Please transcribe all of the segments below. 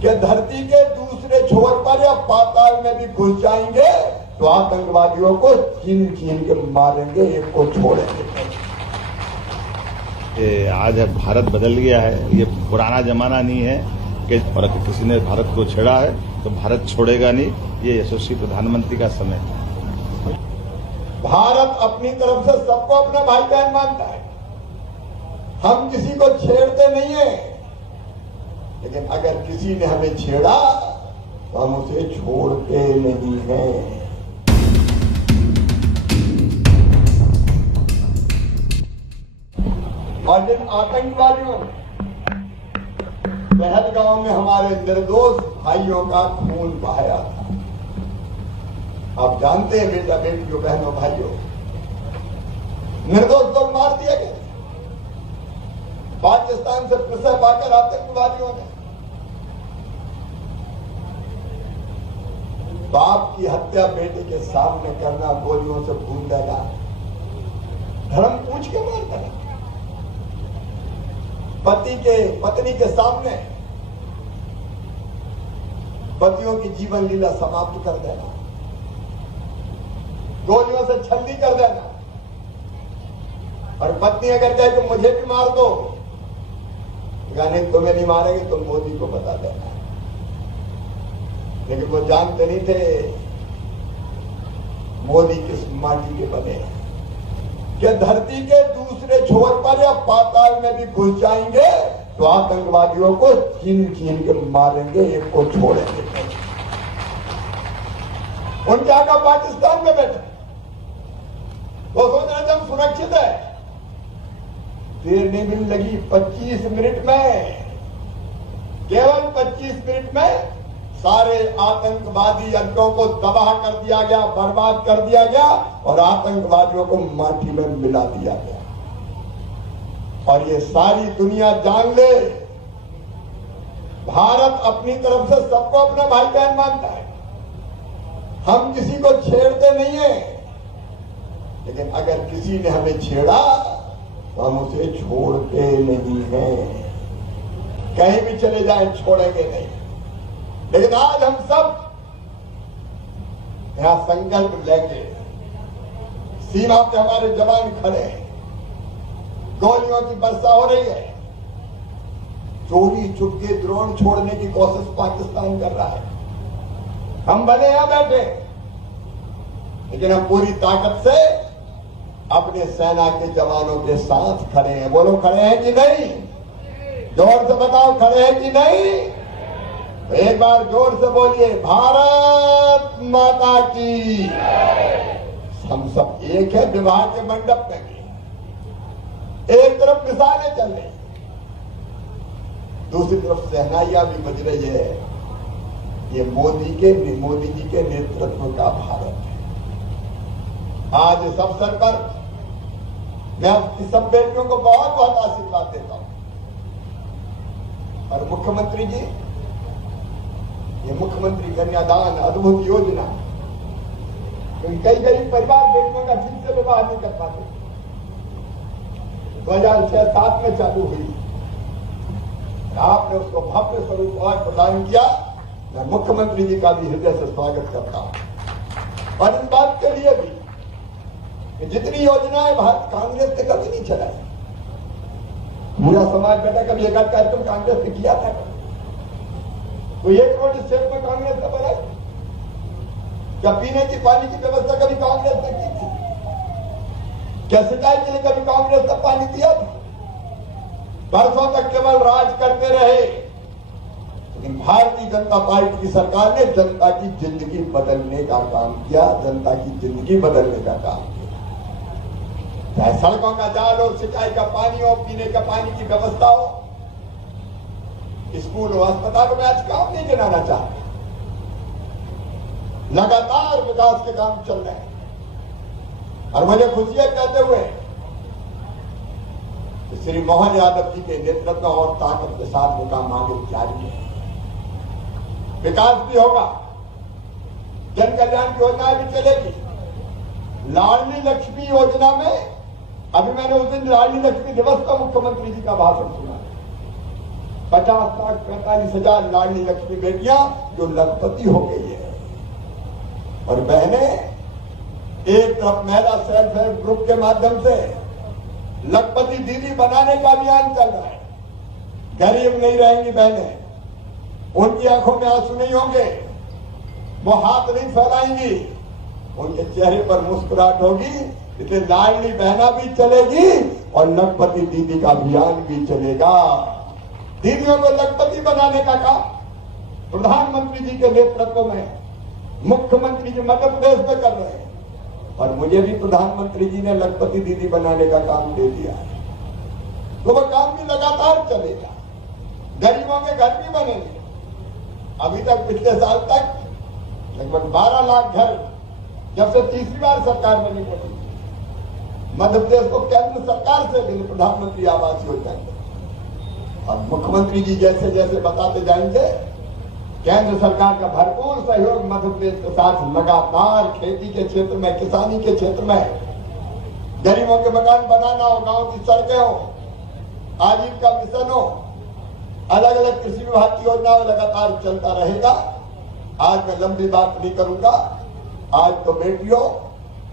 कि धरती के दूसरे छोर पर या पाताल में भी घुस जाएंगे तो आतंकवादियों को छीन छीन के मारेंगे, एक को छोड़ेंगे। आज भारत बदल गया है, ये पुराना जमाना नहीं है कि और किसी ने भारत को छेड़ा है तो भारत छोड़ेगा नहीं। ये यशस्वी प्रधानमंत्री का समय है। भारत अपनी तरफ से सबको अपना भाई बहन मानता है, हम किसी को छेड़ते नहीं है, लेकिन अगर किसी ने हमें छेड़ा तो हम उसे छोड़ते नहीं हैं। और जिन आतंकवादियों ने पहलगांव में हमारे निर्दोष भाइयों का खून बहाया था, आप जानते हैं बेटा बेटियों बहनों भाइयों, निर्दोष लोग मार दिए गए। पाकिस्तान से पैसा पाकर आतंकवादियों ने बाप की हत्या बेटे के सामने करना, गोलियों से भून देना, धर्म पूछ के मार देना, पत्नी के सामने पतियों की जीवन लीला समाप्त कर देना, गोलियों से छल्ली कर देना। और पत्नी अगर कहे कि मुझे भी मार दो, नहीं तुम्हें नहीं मारेंगे तो मोदी को बता देना। लेकिन वो जानते नहीं थे मोदी किस माटी के बने हैं कि धरती के दूसरे छोर पर या पाताल में भी घुस जाएंगे तो आतंकवादियों को छीन छीन के मारेंगे, एक को छोड़ेंगे। उनके आका पाकिस्तान में बैठे, वो सोच रहे थे हम सुरक्षित है। देर नहीं भी लगी, 25 मिनट में, केवल 25 मिनट में सारे आतंकवादी अड्डों को तबाह कर दिया गया, बर्बाद कर दिया गया और आतंकवादियों को माटी में मिला दिया गया। और ये सारी दुनिया जान ले, भारत अपनी तरफ से सबको अपना भाई बहन मानता है, हम किसी को छेड़ते नहीं है, लेकिन अगर किसी ने हमें छेड़ा तो हम उसे छोड़ते नहीं हैं। कहीं भी चले जाएं छोड़ेंगे नहीं। लेकिन आज हम सब यहां संकल्प लेके सीमा पे हमारे जवान खड़े हैं, गोलियों की वर्षा हो रही है, चोरी चुपके ड्रोन छोड़ने की कोशिश पाकिस्तान कर रहा है। हम बने यहां बैठे, लेकिन हम पूरी ताकत से अपने सेना के जवानों के साथ खड़े हैं। बोलो खड़े हैं कि नहीं? जोर से बताओ खड़े हैं कि नहीं? एक बार जोर से बोलिए, भारत माता की। हम सब एक है, विवाह के मंडप में भी एक तरफ मिसालें चल रही, दूसरी तरफ शहनाइयां भी बज रही है। ये मोदी जी के नेतृत्व का भारत है। आज इस अवसर पर मैं सब बेटियों को बहुत बहुत आशीर्वाद देता हूं। और मुख्यमंत्री जी, ये मुख्यमंत्री कन्यादान अद्भुत योजना, कई गरीब परिवार बेटियों का ठीक से विवाह नहीं कर पाते, 2006-07 में चालू हुई, आपने उसको भव्य स्वरूप और प्रदान किया। मैं मुख्यमंत्री जी का भी हृदय से स्वागत करता हूं। और इस बात के लिए भी जितनी योजनाएं भारत कांग्रेस ने कभी नहीं चलाई, पूरा समाज बेटा कभी एक कार्यक्रम कांग्रेस ने किया था, तो 1 करोड़ स्टेट में कांग्रेस ने बनाई, क्या पीने की पानी की व्यवस्था कभी कांग्रेस ने की थी? क्या सिंचाई के लिए कभी कांग्रेस ने पानी दिया था? बरसों तक केवल राज करते रहे, लेकिन भारतीय जनता पार्टी की सरकार ने जनता की जिंदगी बदलने का काम किया, जनता की जिंदगी बदलने का काम किया। चाहे सड़कों का जाल हो, सिंचाई का पानी हो, पीने का पानी की व्यवस्था हो, स्कूल हो, अस्पतालों में आज काम नहीं गिनाना चाहते, लगातार विकास के काम चल रहे हैं। और मुझे खुशी है कहते हुए श्री मोहन यादव जी के नेतृत्व और ताकत के साथ वो काम आगे जारी है। विकास भी होगा, जन कल्याण की योजनाएं भी चलेगी। लाडली लक्ष्मी योजना में अभी मैंने उस दिन लाडली लक्ष्मी दिवस का मुख्यमंत्री जी का भाषण सुना, 50 लाख 45,000 लाडली लक्ष्मी बेटियां जो लखपति हो गई है। और बहने, एक तरफ महिला सेल्फ हेल्प ग्रुप के माध्यम से लखपति दीदी बनाने का अभियान चल रहा है। गरीब नहीं रहेंगी बहनें, उनकी आंखों में आंसू नहीं होंगे, वो हाथ नहीं फैलाएंगी, उनके चेहरे पर मुस्कुराहट होगी। इसलिए लाडली बहना भी चलेगी और लखपति दीदी का अभियान भी चलेगा। दीदियों को लखपति बनाने का काम प्रधानमंत्री जी के नेतृत्व में मुख्यमंत्री जी मध्य प्रदेश में कर रहे हैं और मुझे भी प्रधानमंत्री जी ने लखपति दीदी बनाने का काम दे दिया है। तो वो काम भी लगातार चलेगा। गरीबों के घर भी बनेंगे। अभी तक पिछले साल तक लगभग 12 लाख घर, जब से तीसरी बार सरकार बनी पड़ी, मध्य प्रदेश को केंद्र सरकार से मिले प्रधानमंत्री आवास योजना के। और मुख्यमंत्री जी जैसे जैसे बताते जाएंगे, केंद्र सरकार का भरपूर सहयोग मध्य प्रदेश के साथ लगातार खेती के क्षेत्र में, किसानी के क्षेत्र में, गरीबों के मकान बनाना हो, गांव की सड़कें हो, आजीविका मिशन हो, अलग अलग कृषि विभाग की योजनाएं लगातार चलता रहेगा। आज मैं लंबी बात नहीं करूंगा। आज तो बेटियों,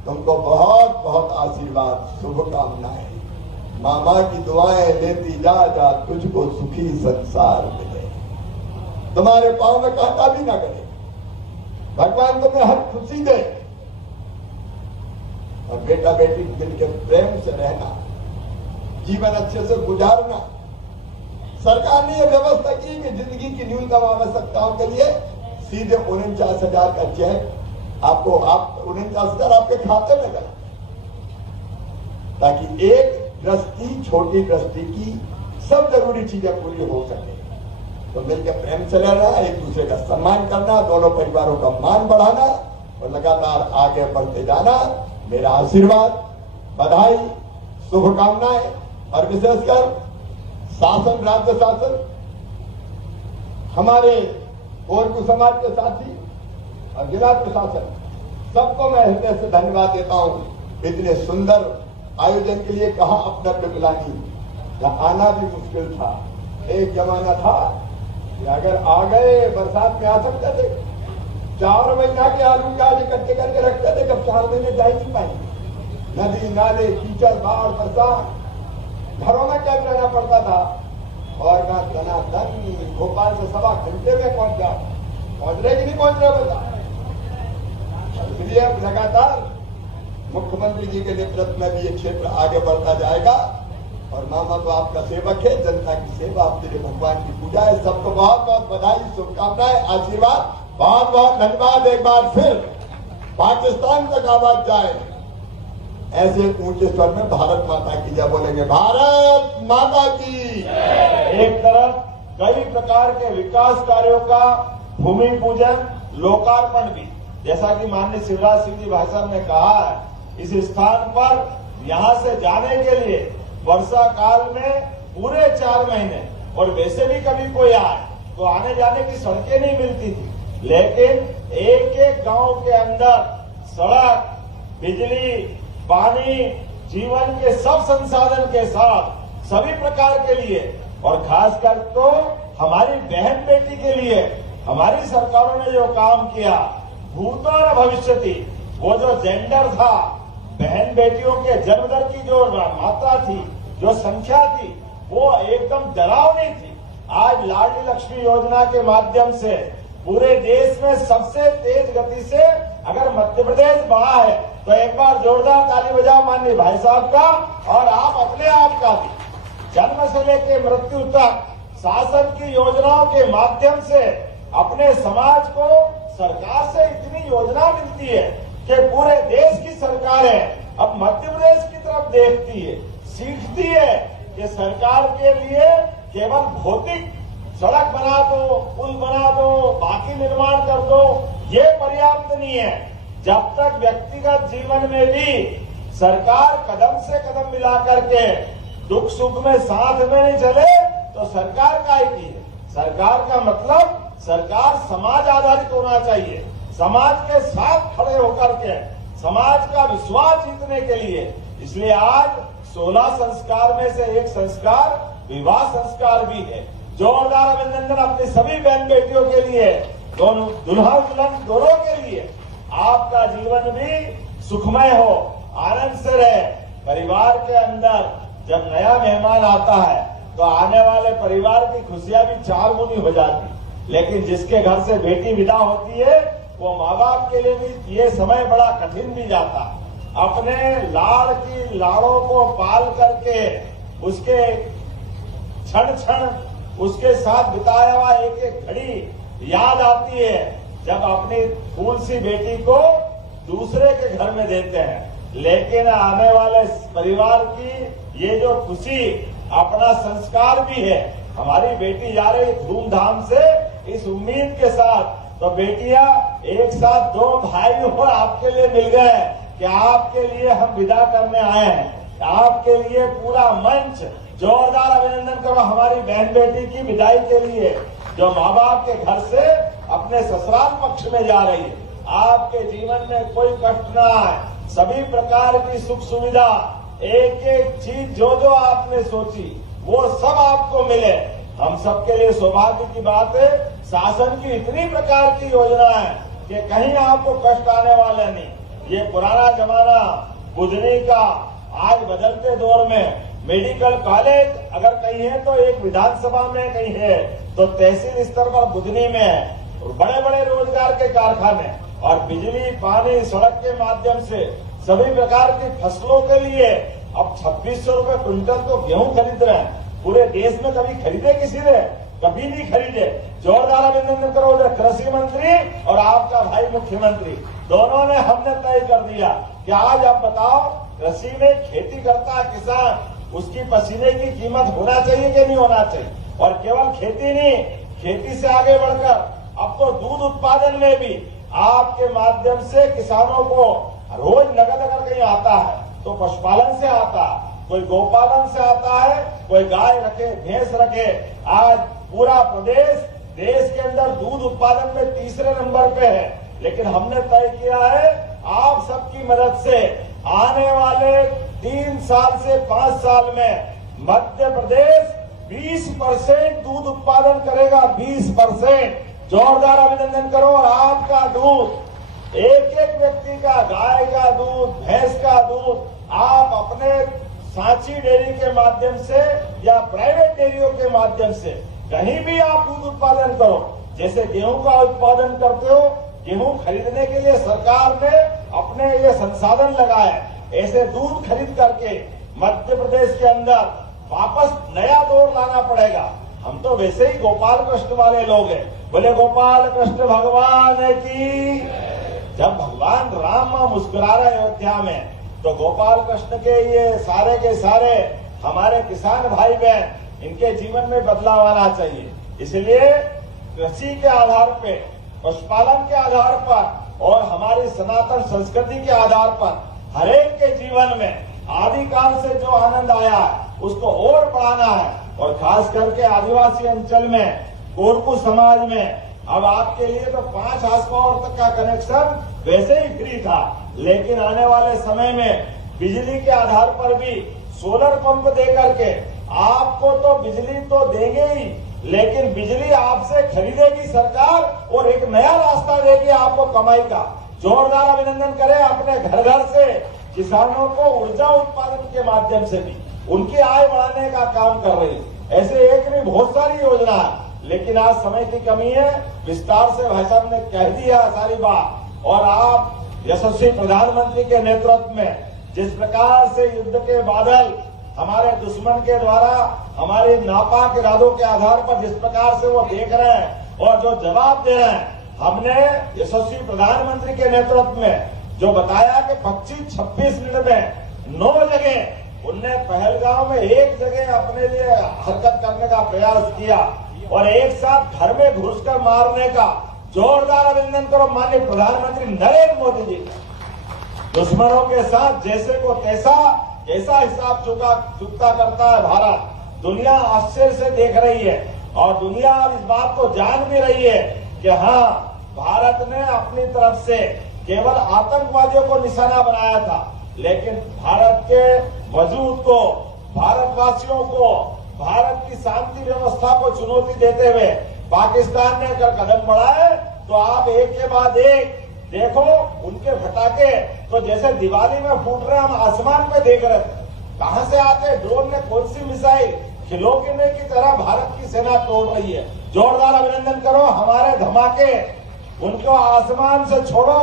तुमको बहुत बहुत आशीर्वाद, शुभकामनाएं। मामा की दुआएं लेती जा जा, तुझको सुखी संसार मिले। तुम्हारे पांव में कांटा भी ना गड़े, भगवान तुम्हें हर खुशी दे। और बेटा बेटी मिलकर प्रेम से रहना, जीवन अच्छे से गुजारना। सरकार ने यह व्यवस्था की कि जिंदगी की न्यूनतम आवश्यकताओं के लिए सीधे 49,000 का चेक आपको 49,000 आपके खाते में गए, ताकि एक दृष्टि, छोटी दृष्टि की सब जरूरी चीजें पूरी हो सके। तो मिलकर प्रेम से रहना, एक दूसरे का सम्मान करना, दोनों परिवारों का मान बढ़ाना और लगातार आगे बढ़ते जाना। मेरा आशीर्वाद, बधाई, शुभकामनाएं। और विशेषकर शासन, राज्य शासन, हमारे कोरकू समाज के साथी और जिला प्रशासन, सबको मैं हृदय से धन्यवाद देता हूं। इतने सुंदर आयोजन के लिए कहा अपना पिपलानी, जहां आना भी मुश्किल था। एक जमाना था कि अगर आ गए बरसात में आ सकते थे, 4 महीना के आलू प्याज इकट्ठे करके रखते थे, जब 4 महीने जा ही नहीं पाएंगे। नदी नाले, कीचड़, बाढ़, बरसात, घरों में कैद रहना पड़ता था। और मैं धनाधन भोपाल से 1.25 घंटे में पहुंच जाओ, पहुंच रहे कि नहीं पहुंच रहे बता। इसलिए अब लगातार मुख्यमंत्री जी के नेतृत्व में भी ये क्षेत्र आगे बढ़ता जाएगा। और मामा तो आपका सेवक है, जनता की सेवा, आपके लिए भगवान की पूजा है। सबको बहुत बहुत बधाई, शुभकामनाएं, आशीर्वाद, बहुत बहुत धन्यवाद। एक बार फिर पाकिस्तान तक आवाज जाए, ऐसे ऊंचे स्वर में भारत माता की जय बोलेंगे। भारत माता की। एक तरफ कई प्रकार के विकास कार्यों का भूमि पूजन, लोकार्पण भी, जैसा कि माननीय शिवराज सिंह जी भाई साहब ने कहा है, इस स्थान पर यहां से जाने के लिए वर्षा काल में पूरे 4 महीने, और वैसे भी कभी कोई आए तो आने जाने की सड़कें नहीं मिलती थी, लेकिन एक एक गांव के अंदर सड़क, बिजली, पानी, जीवन के सब संसाधन के साथ सभी प्रकार के लिए, और खासकर तो हमारी बहन बेटी के लिए हमारी सरकारों ने जो काम किया, भूतो और भविष्यति, वो जो जेंडर था, बहन बेटियों के जन्म दर की जो मात्रा थी, जो संख्या थी, वो एकदम डरावनी थी। आज लाडली लक्ष्मी योजना के माध्यम से पूरे देश में सबसे तेज गति से अगर मध्य प्रदेश बढ़ा है, तो एक बार जोरदार ताली बजाओ माननीय भाई साहब का, और आप अपने आप का भी। जन्म से लेकर मृत्यु तक शासन की योजनाओं के माध्यम से अपने समाज को सरकार से इतनी योजना मिलती है कि पूरे देश की सरकारें अब मध्य प्रदेश की तरफ देखती है, सीखती है कि सरकार के लिए केवल भौतिक सड़क बना दो, पुल बना दो, बाकी निर्माण कर दो, ये पर्याप्त नहीं है। जब तक व्यक्तिगत जीवन में भी सरकार कदम से कदम मिला करके दुख सुख में साथ में नहीं चले, तो सरकार काय की है। सरकार का मतलब सरकार समाज आधारित होना चाहिए, समाज के साथ खड़े होकर के समाज का विश्वास जीतने के लिए। इसलिए आज 16 संस्कार में से एक संस्कार विवाह संस्कार भी है। जोरदार अभिनंदन अपनी सभी बहन बेटियों के लिए, दोनों दुल्हा दुल्हन दोनों के लिए। आपका जीवन भी सुखमय हो, आनंद से रहे। परिवार के अंदर जब नया मेहमान आता है तो आने वाले परिवार की खुशियां भी 4 गुनी हो जाती। लेकिन जिसके घर से बेटी विदा होती है वो माँ बाप के लिए भी ये समय बड़ा कठिन भी जाता। अपने लाड़ की लाड़ों को पाल करके उसके क्षण क्षण उसके साथ बिताया हुआ एक एक घड़ी याद आती है जब अपनी फूल सी बेटी को दूसरे के घर में देते हैं। लेकिन आने वाले परिवार की ये जो खुशी अपना संस्कार भी है। हमारी बेटी जा रही धूमधाम से इस उम्मीद के साथ, तो बेटियां एक साथ 2 भाई और आपके लिए मिल गए कि आपके लिए हम विदा करने आए हैं। आपके लिए पूरा मंच जोरदार अभिनंदन करो हमारी बहन बेटी की विदाई के लिए, जो माँ बाप के घर से अपने ससुराल पक्ष में जा रही है। आपके जीवन में कोई कष्ट न आए, सभी प्रकार की सुख सुविधा, एक एक चीज जो जो आपने सोची वो सब आपको मिले। हम सबके लिए सौभाग्य की बात है, शासन की इतनी प्रकार की योजना है कि कहीं आपको कष्ट आने वाला नहीं। ये पुराना जमाना बुधनी का, आज बदलते दौर में मेडिकल कॉलेज अगर कहीं है तो एक विधानसभा में कहीं है तो तहसील स्तर पर बुधनी में है। बड़े बड़े रोजगार के कारखाने और बिजली पानी सड़क के माध्यम से सभी प्रकार की फसलों के लिए अब 2600 रुपए क्विंटल तो गेहूं खरीद रहे हैं। पूरे देश में कभी खरीदे किसी ने? कभी नहीं खरीदे। जोरदार अभिनंदन करो उधर कृषि मंत्री और आपका भाई मुख्यमंत्री, दोनों ने हमने तय कर दिया कि आज आप बताओ, कृषि में खेती करता किसान, उसकी पसीने की कीमत होना चाहिए कि नहीं होना चाहिए। और केवल खेती नहीं, खेती से आगे बढ़कर अब तो दूध उत्पादन में भी आपके माध्यम से किसानों को रोज नगद अगर कहीं आता है तो पशुपालन से आता है, कोई गौपालन से आता है, कोई गाय रखे भैंस रखे। आज पूरा प्रदेश देश के अंदर दूध उत्पादन में 3रे नंबर पे है। लेकिन हमने तय किया है आप सबकी मदद से आने वाले 3 साल से 5 साल में मध्य प्रदेश 20% दूध उत्पादन करेगा। 20%। जोरदार अभिनंदन करो। और आपका दूध, एक एक व्यक्ति का, गाय का दूध, भैंस का दूध आप अपने सांची डेयरी के माध्यम से या प्राइवेट डेयरियों के माध्यम से कहीं भी आप दूध उत्पादन करो। जैसे गेहूं का उत्पादन करते हो, गेहूं खरीदने के लिए सरकार ने अपने ये संसाधन लगाए, ऐसे दूध खरीद करके मध्य प्रदेश के अंदर वापस नया दौर लाना पड़ेगा। हम तो वैसे ही गोपाल कृष्ण वाले लोग हैं। बोले गोपाल कृष्ण भगवान की। जब भगवान राम मुस्कुरा रहे अयोध्या में तो गोपाल कृष्ण के ये सारे के सारे हमारे किसान भाई बहन, इनके जीवन में बदलाव आना चाहिए। इसलिए कृषि के आधार पे, पशुपालन के आधार पर और हमारी सनातन संस्कृति के आधार पर हरेक के जीवन में आदिकाल से जो आनंद आया है उसको और बढ़ाना है। और खास करके आदिवासी अंचल में, कोरकू समाज में अब आपके लिए तो 5 हाउस पावर तक का कनेक्शन वैसे ही फ्री था, लेकिन आने वाले समय में बिजली के आधार पर भी सोलर पंप दे करके आपको तो बिजली तो देंगे ही, लेकिन बिजली आपसे खरीदेगी सरकार और एक नया रास्ता देगी आपको कमाई का। जोरदार अभिनंदन करें अपने घर घर से किसानों को ऊर्जा उत्पादन के माध्यम से भी उनकी आय बढ़ाने का काम कर रही है। ऐसे एक नहीं बहुत सारी योजना है, लेकिन आज समय की कमी है। विस्तार से भाई साहब ने कह दिया सारी बात। और आप यशस्वी प्रधानमंत्री के नेतृत्व में जिस प्रकार से युद्ध के बादल हमारे दुश्मन के द्वारा हमारी नापाक इरादों के आधार पर जिस प्रकार से वो देख रहे हैं और जो जवाब दे रहे हैं, हमने यशस्वी प्रधानमंत्री के नेतृत्व में जो बताया कि 25-26 मिनट में 9 जगह उनने पहलगांव में एक जगह अपने लिए हरकत करने का प्रयास किया और एक साथ घर में घुसकर मारने का। जोरदार अभिनंदन करो माननीय प्रधानमंत्री नरेंद्र मोदी जी। दुश्मनों के साथ जैसे को तैसा कैसा हिसाब चुकता करता है भारत। दुनिया आश्चर्य से देख रही है और दुनिया इस बात को जान भी रही है कि हाँ, भारत ने अपनी तरफ से केवल आतंकवादियों को निशाना बनाया था, लेकिन भारत के वजूद को, भारतवासियों को भारत की शांति व्यवस्था को चुनौती देते हुए पाकिस्तान ने अगर कदम बढ़ाए तो आप एक के बाद एक देखो उनके फटाके तो जैसे दिवाली में फूट रहे हम आसमान पे देख रहे थे। कहां से आते ड्रोन ने कौन सी मिसाइल खिलौने की तरह भारत की सेना तोड़ रही है। जोरदार अभिनंदन करो हमारे धमाके उनको आसमान से छोड़ो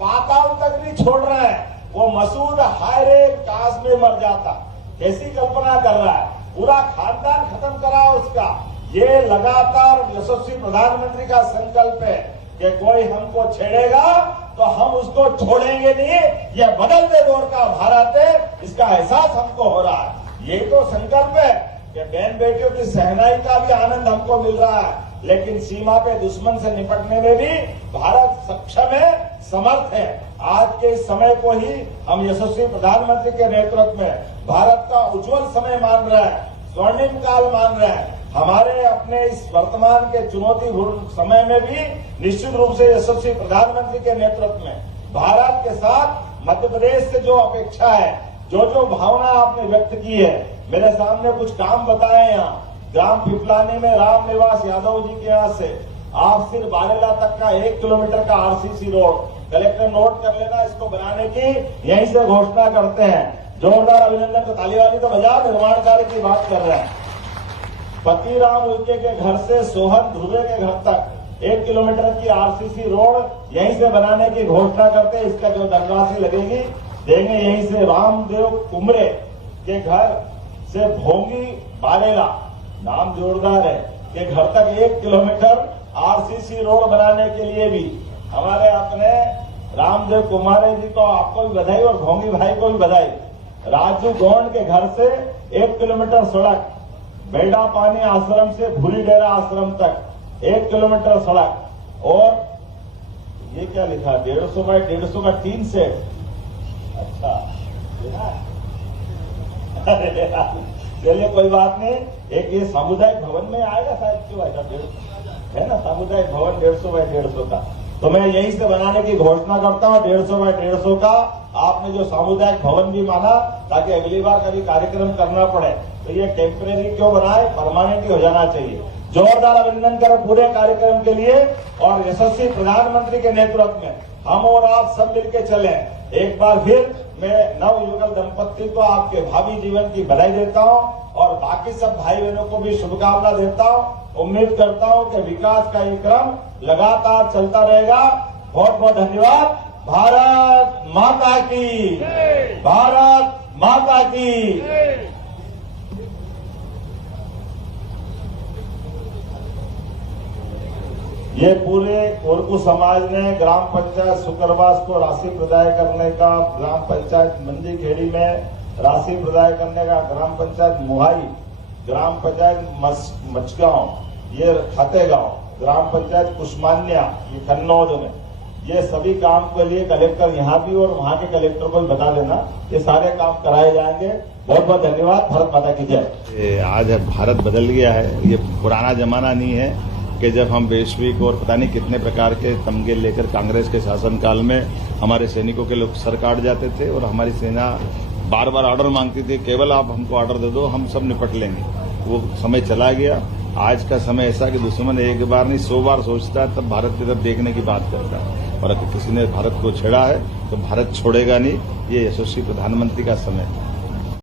पाताल तक नहीं छोड़ रहे हैं। वो मसूद हायरे काश में मर जाता कैसी कल्पना कर रहा है। पूरा खानदान खत्म करा उसका। ये लगातार यशस्वी प्रधानमंत्री का संकल्प है कि कोई हमको छेड़ेगा तो हम उसको छोड़ेंगे नहीं। यह बदलते दौर का भारत है इसका एहसास हमको हो रहा है। यही तो संकल्प है कि बहन बेटियों की सहनाई का भी आनंद हमको मिल रहा है लेकिन सीमा पे दुश्मन से निपटने में भी भारत सक्षम है समर्थ है। आज के इस समय को ही हम यशस्वी प्रधानमंत्री के नेतृत्व में भारत का उज्जवल समय मान रहे हैं स्वर्णिम काल मान रहे हैं। हमारे अपने इस वर्तमान के चुनौतीपूर्ण समय में भी निश्चित रूप से यशस्वी प्रधानमंत्री के नेतृत्व में भारत के साथ मध्य प्रदेश से जो अपेक्षा है जो भावना आपने व्यक्त की है मेरे सामने कुछ काम बताए। यहाँ ग्राम पिपलानी में राम निवास यादव जी के यहाँ से आप सिर्फ बारेला तक का 1 किलोमीटर का आरसीसी रोड कलेक्टर नोट कर लेना इसको बनाने की यहीं से घोषणा करते हैं। जोरदार अभिनंदन तो ताली वाली तो बजा निर्माण कार्य की बात कर रहे हैं। पतिराम उइके के घर से सोहन ध्रुवे के घर तक 1 किलोमीटर की आरसीसी रोड यहीं से बनाने की घोषणा करते हैं। इसका जो धनराशि लगेगी देंगे यहीं से। रामदेव कुमरे के घर से भोंगी बारेला नाम जोरदार है के घर तक 1 किलोमीटर आरसीसी रोड बनाने के लिए भी हमारे अपने रामदेव कुमारे जी को आपको भी बधाई और भोंगी भाई को भी बधाई। राजू गौंड के घर से 1 किलोमीटर सड़क बेड़ा पानी आश्रम से भूरी डेरा आश्रम तक 1 किलोमीटर सड़क। और ये क्या लिखा 150 बाय 150 का 3 सेट। अच्छा चलिए कोई बात नहीं। एक ये सामुदायिक भवन में आएगा शायद क्यों आएगा है ना सामुदायिक भवन 150 बाय 150 का। तो मैं यहीं से बनाने की घोषणा करता हूँ 150 बाय 150 का। आपने जो सामुदायिक भवन भी माना ताकि अगली बार कभी कार्यक्रम करना पड़े तो ये टेम्परेरी क्यों बनाए परमानेंट हो जाना चाहिए। जोरदार अभिनंदन करें पूरे कार्यक्रम के लिए। और यशस्वी प्रधानमंत्री के नेतृत्व में हम और आप सब मिलकर चले। एक बार फिर मैं नवयुगल दंपत्ति को आपके भावी जीवन की बधाई देता हूं और बाकी सब भाई बहनों को भी शुभकामना देता हूं। उम्मीद करता हूं कि विकास का ये क्रम लगातार चलता रहेगा। बहुत बहुत धन्यवाद। भारत माता की भारत माता की। ये पूरे कोरकू समाज ने ग्राम पंचायत सुकरवास को राशि प्रदाय करने का, ग्राम पंचायत मंडी खेड़ी में राशि प्रदाय करने का, ग्राम पंचायत मुहाई, ग्राम पंचायत मचगांव, ये खातेगांव, ग्राम पंचायत कुशमान्या ये कन्नौज में, ये सभी काम के लिए कलेक्टर यहाँ भी और वहाँ के कलेक्टर को भी बता देना ये सारे काम कराए जाएंगे। बहुत बहुत धन्यवाद। भारत माता की जय। आज भारत बदल गया है। ये पुराना जमाना नहीं है कि जब हम वैश्विक और पता नहीं कितने प्रकार के तमगे लेकर कांग्रेस के शासनकाल में हमारे सैनिकों के लोग सर काट जाते थे और हमारी सेना बार बार ऑर्डर मांगती थी केवल आप हमको ऑर्डर दे दो हम सब निपट लेंगे। वो समय चला गया। आज का समय ऐसा कि दुश्मन एक बार नहीं 100 बार सोचता है तब भारत की तरफ देखने की बात करता है। और अगर किसी ने भारत को छेड़ा है तो भारत छोड़ेगा नहीं। ये यशस्वी प्रधानमंत्री का समय है।